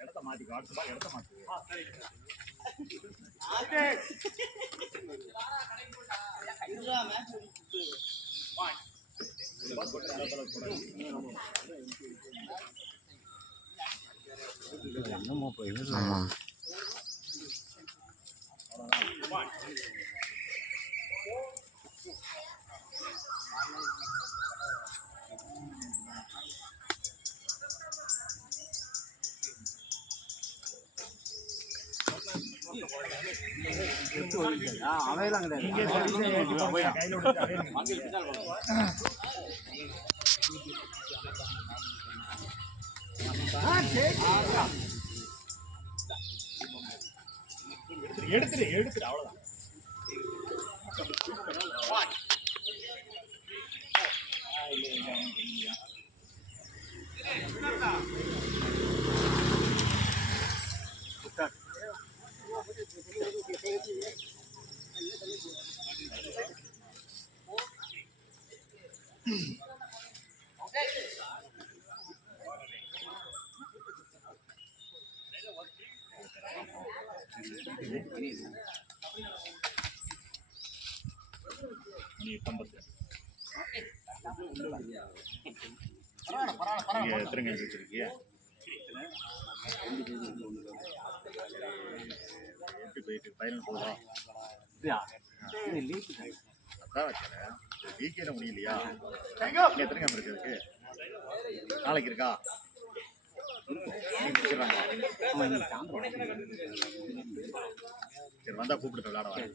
இடத்த மாத்தி வாட்ஸ்அப்பா இடத்த மாத்தி என்னமோ போய் அவையெல்லாம் கிடையாது. எடுத்துரு அவ்வளவுதான். எத்தனை வச்சிருக்கியா? போயிட்டு ஃபைனல் போதா? அதான் வச்சேன். வீக்கேல முடியலையா? எத்தனை கேம் இருக்கு அதுக்கு? நாளைக்கு இருக்கா? சரி வந்தா கூப்பிட்டு விளையாட வரேன்.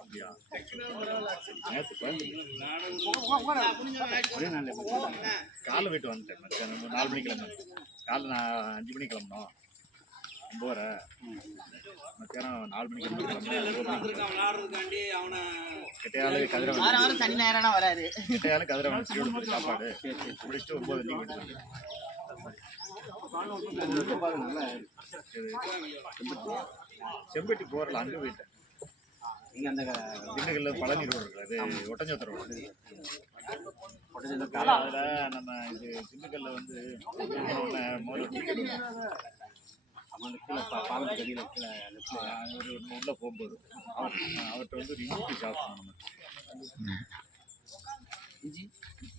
அப்படியா? நேற்று காலைல போயிட்டு வந்துட்டேன். மத்தியானம் 4 மணிக்கு கிளம்புனேன். காலைல நான் 5 மணிக்கு கிளம்பணும். 9:30. மத்தியானம் 4 மணிக்கு கிட்டையாளு கதிரவன் சனி நேரம் வராது. கிட்டையாளு கதிரவன் சீரோடு சாப்பாடு முடிச்சுட்டு 9 மணிக்கு போயிட்டு செம்பட்டி போறல அங்கே போயிட்டேன். நீங்க அந்த திண்டுக்கல்ல பழனி ரோடு இருக்குது, ஒட்டஞ்சத்திர ரோடு. அதில் நம்ம இது திண்டுக்கல்ல வந்து ஒரு உள்ள போகும்போது அவர்கிட்ட வந்து ஒரு இஞ்சி சாப்பிடணும். நம்ம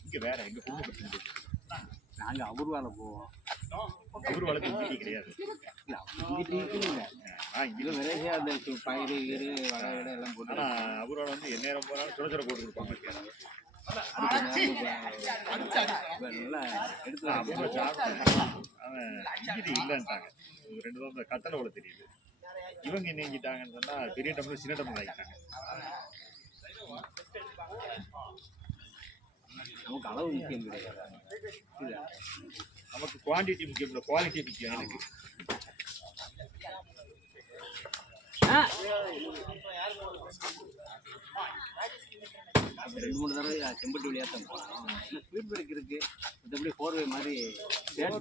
இங்கே வேற எங்க குடும்ப பிரச்சனை நாங்கள் அபூர்வால போவோம். அபூர்வாலுக்கு இஞ்சி கிடையாது. பயிறு கீரு வடை விட எல்லாம் போட்டு. ஆனால் அபூர்வால வந்து எந்நேரம் போனாலும் சுட சுட போட்டு கொடுப்பாங்க. நல்லா எடுத்து அவன் இஞ்சி இல்லைன்ட்டாங்க. 2 தடவை கட்டளை உள்ள தெரியுது. இவங்க நீங்கிட்டாங்கன்னு சொன்னா பெரிய டம்ளர் சின்ன டம்ளர் ஆகிட்டாங்க. நமக்கு அளவு முக்கியம் கிடையாது, நமக்கு குவான்டிட்டி முக்கியம் இல்லை, குவாலிட்டி முக்கியம். எனக்கு 2-3 தடவை செம்பட்டி வழியாக தான் போனோம். ஸ்பீட் பிரேக் இருக்கு, மற்றபடி 4வே மாதிரி ஸ்பீட்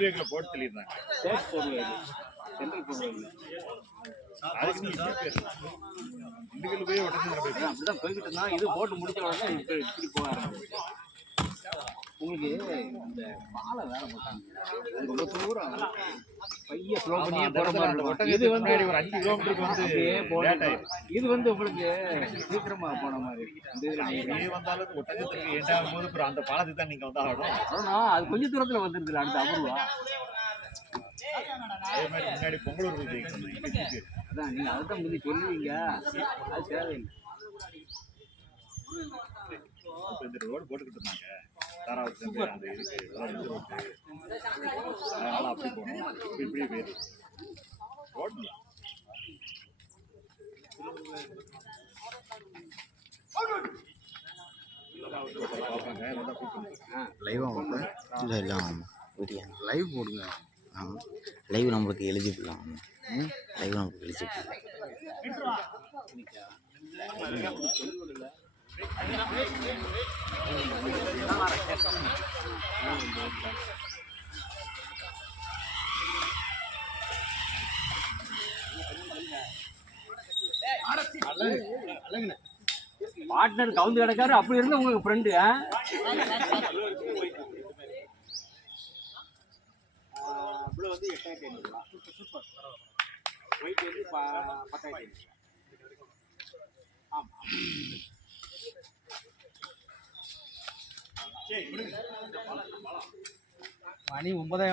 பிரேக்ல போட்டு சொல்லியிருந்தாங்க. ஸ்டேட் 4வே சென்ட்ரல் 4வே இல்லை. இண்டிவிஜுவல் போய் அப்படிதான் போய்கிட்டு இருந்தா இது போட்டு முடிச்ச உடனே இப்படி போக ஆரம்பிச்சு. உங்களுக்கு இந்த பாலை வேலை போட்டாங்க, ரொம்ப தூரம் பைய ஸ்லோ பண்ணியே போற மாதிரி இருக்கும். இது வந்து ஒரு 5 கிலோமீட்டருக்கு வந்து இது வந்து உங்களுக்கு சீக்கிரமா போன மாதிரி வந்தாலும் ஒட்டகத்துக்கு எண்டாகும் போது அப்புறம் அந்த பாலத்துக்கு தான் நீங்க வந்து ஆகணும். ஆனா அது கொஞ்சம் தூரத்துல வந்துருக்குல்ல அடுத்த அபூர்வா. அதே மாதிரி முன்னாடி பொங்கலூர் அதான் நீங்க அதுதான் முந்தி சொல்லுவீங்க, அது தேவையில்லை. இந்த ரோடு போட்டுக்கிட்டு இருந்தாங்க தாராவத்து அந்த இதுக்கு ரோட்டு, அதனால அப்படி போகணும். இப்படி போயிரு ரோடு லைவ் ஆகும் இல்லை இல்லை ஆமாம் வீடியோ லைவ் போடுங்க. ஆமாம் லைவ் நம்மளுக்கு எலிஜிபிள் ஆமாம் லைவ் நம்மளுக்கு எலிஜிபிள் பார்ட்னர் கவுந்து கிடக்காரு அப்படி இருந்து உங்களுக்கு ஃப்ரெண்டு வந்து 8,500 சூப்பர் ஒயிட் வந்து 10,500. ஆமாம் மணி 9.